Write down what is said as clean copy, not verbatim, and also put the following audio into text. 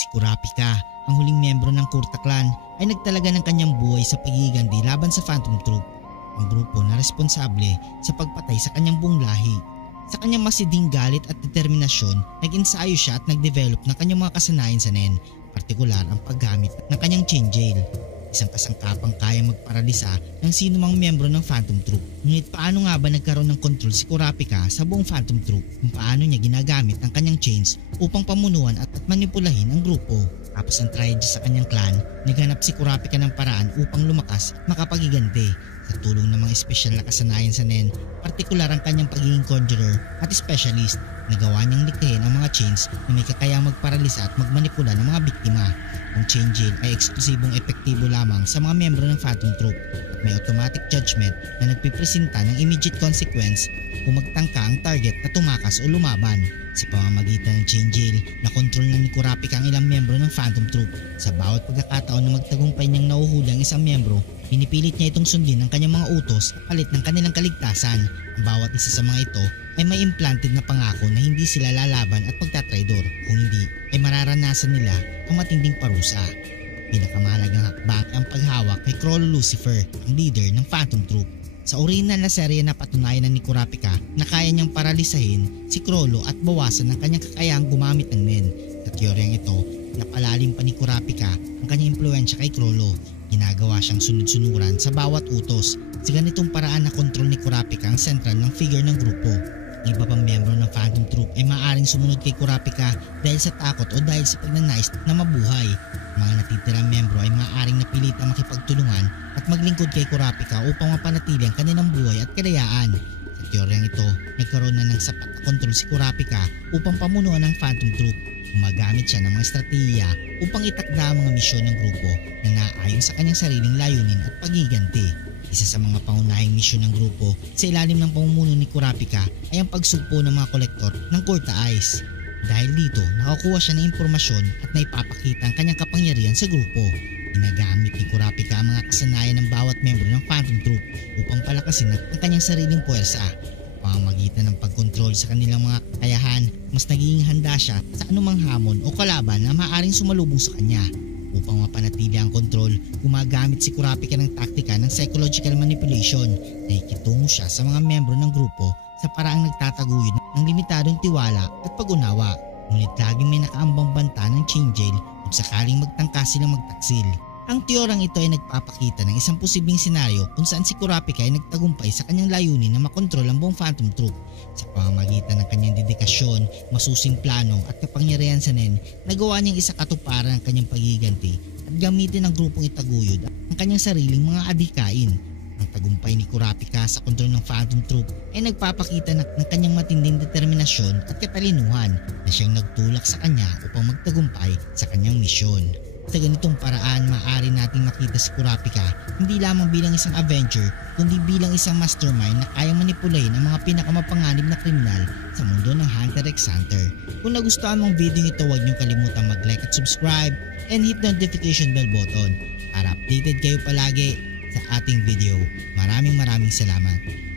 Si Kurapika, ang huling miyembro ng Kurta Clan, ay nagtalaga ng kanyang buhay sa pagigandi laban sa Phantom Troop, ang grupo na responsable sa pagpatay sa kanyang buong lahi. Sa kanyang masiding galit at determinasyon, nag-ensayo siya at nag-develop ng kanyang mga kasanayan sa Nen, partikular ang paggamit ng kanyang chain jail. Isang kasangkapang kaya magparalisa ng sino mang miyembro ng Phantom Troop. Ngunit paano nga ba nagkaroon ng kontrol si Kurapika sa buong Phantom Troop kung paano niya ginagamit ang kanyang chains upang pamunuan at manipulahin ang grupo? Tapos ang tragedy sa kanyang clan, naghanap si Kurapika ng paraan upang lumakas makapagiganti. Sa tulong ng mga espesyal na kasanayan sa Nen, partikular ang kanyang pagiging conjurer at specialist, nagawa niyang likhain ang mga chains na may kakayang magparalisa at magmanipula ng mga biktima. Ang chain jail ay eksklusibong epektibo lamang sa mga miyembro ng Phantom Troop at may automatic judgment na nagpipresenta ng immediate consequence kung magtangka ang target na tumakas o lumaban. Sa pamamagitan ng chain jail, nakontrol na ni Kurapika ang ilang miyembro ng Phantom Troop. Sa bawat pagkakataon na magtagumpay niyang nahuhuli ang isang miyembro, pinipilit niya itong sundin ang kanyang mga utos kapalit ng kanilang kaligtasan. Ang bawat isa sa mga ito ay may implanted na pangako na hindi sila lalaban at magtatraidor. Kung hindi, ay mararanasan nila ang matinding parusa. Pinakamahalagang hakbang ay ang paghawak kay Krollo Lucifer, ang leader ng Phantom Troop. Sa orihinal na serye na patunayan na ni Kurapika na kaya niyang paralisahin si Krollo at bawasan ang kanyang kakayahang gumamit ng Nen. Sa teoryang ito, napalalim pa ni Kurapika ang kanyang impluensya kay Krollo. Ginagawa siyang sunod-sunuran sa bawat utos. Sa ganitong paraan na kontrol ni Kurapika ang sentral ng figure ng grupo. Ang iba pang miyembro ng Phantom Troop ay maaaring sumunod kay Kurapika dahil sa takot o dahil sa pagnanais na mabuhay. Mga natitirang miyembro ay maaaring napilitang makipagtulungan at maglingkod kay Kurapika upang mapanatili ang kanilang buhay at kalayaan. Sa teoryang ito, nagkaroon na ng sapat na kontrol si Kurapika upang pamunuan ng Phantom Troop. Gumagamit siya ng mga estratehiya upang itakda ang mga misyon ng grupo na naayon sa kanyang sariling layunin at pagiganti. Isa sa mga pangunahing misyon ng grupo sa ilalim ng pamumuno ni Kurapika ay ang pagsugpo ng mga kolektor ng Kurta Ice. Dahil dito, nakakuha siya ng impormasyon at naipapakita ang kanyang kapangyarihan sa grupo. Ginagamit ni Kurapika ang mga kasanayan ng bawat membro ng Phantom Troop upang palakasin ang kanyang sariling puwersa. Pamamagitan ng pagkontrol sa kanilang mga kakayahan, mas nagiging handa siya sa anumang hamon o kalaban na maaaring sumalubong sa kanya. Upang mapanatili ang kontrol, gumagamit si Kurapika ng taktika ng psychological manipulation na ikitungo siya sa mga membro ng grupo sa paraang nagtataguyod ng limitadong tiwala at pag-unawa. Ngunit laging may nakaambang banta ng chain jail kung sakaling magtangka silang magtaksil. Ang teoryang ito ay nagpapakita ng isang posibleng senaryo kung saan si Kurapika ay nagtagumpay sa kanyang layunin na makontrol ang buong Phantom Troop. Sa pamamagitan ng kanyang dedikasyon, masusing plano at kapangyarihan sa Nen, nagawa niyang isakatuparan ang kanyang pagiganti at gamitin ang grupong itaguyod ang kanyang sariling mga adhikain. Ang tagumpay ni Kurapika sa kontrol ng Phantom Troop ay nagpapakita ng kanyang matinding determinasyon at katalinuhan na siyang nagtulak sa kanya upang magtagumpay sa kanyang misyon. Sa ganitong paraan, maaari nating makita si Kurapika hindi lamang bilang isang Avenger kundi bilang isang mastermind na kayang manipulahin ang mga pinakamapanganib na kriminal sa mundo ng Hunter x Hunter. Kung nagustuhan mong video ito, huwag niyong kalimutang mag-like at subscribe and hit the notification bell button para updated kayo palagi sa ating video. Maraming salamat.